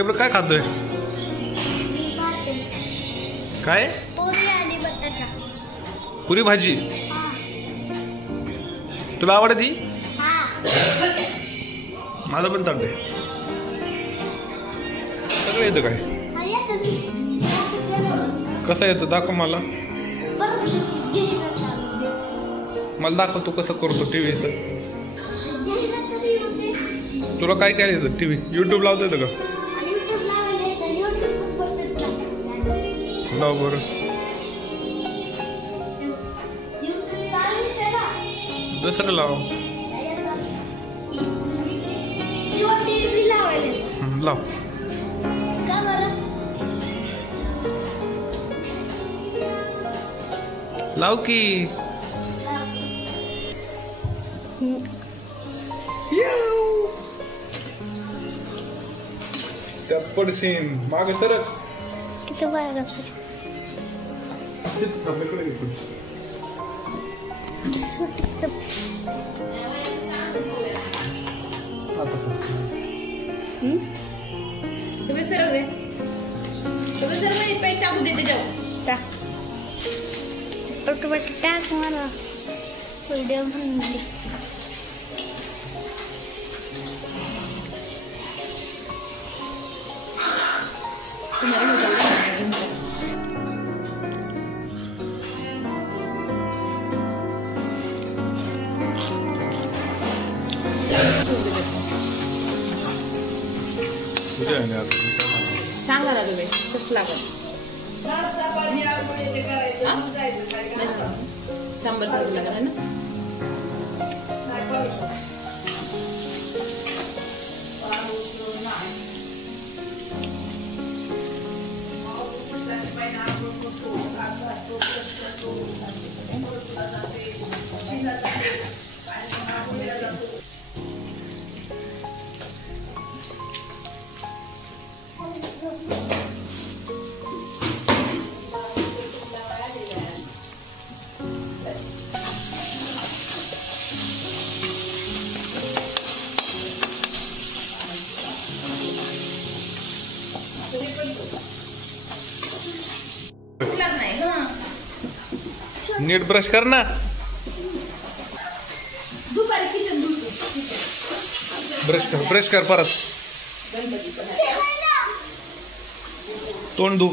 केवढं काय खातोय? काय? पुरी आणि बटाटा. पुरी भाजी तुला आवडती? माझं पण चाललंय. सगळं येतं काय? कसं येतं दाखव मला. मला दाखव तू कसं करतो टीव्हीचं. तुला काय काय येतं टीव्ही? युट्यूब लावता येतं का? लाव बरं. दुसरं लाव. लाव. लाव की. त्यात पडशीन मागे सरक. किती बाहेर तुम्ही सरळ रे. तुम्ही सरळ मी पेस्ट टाकून देते जाऊ. टाक मला व्हिडिओ बनवली. सांगा ना तुम्ही कसं लागत. शंभर लागत ना. नीट ब्रश कर ना. ब्रश कर परत. तोंड धु.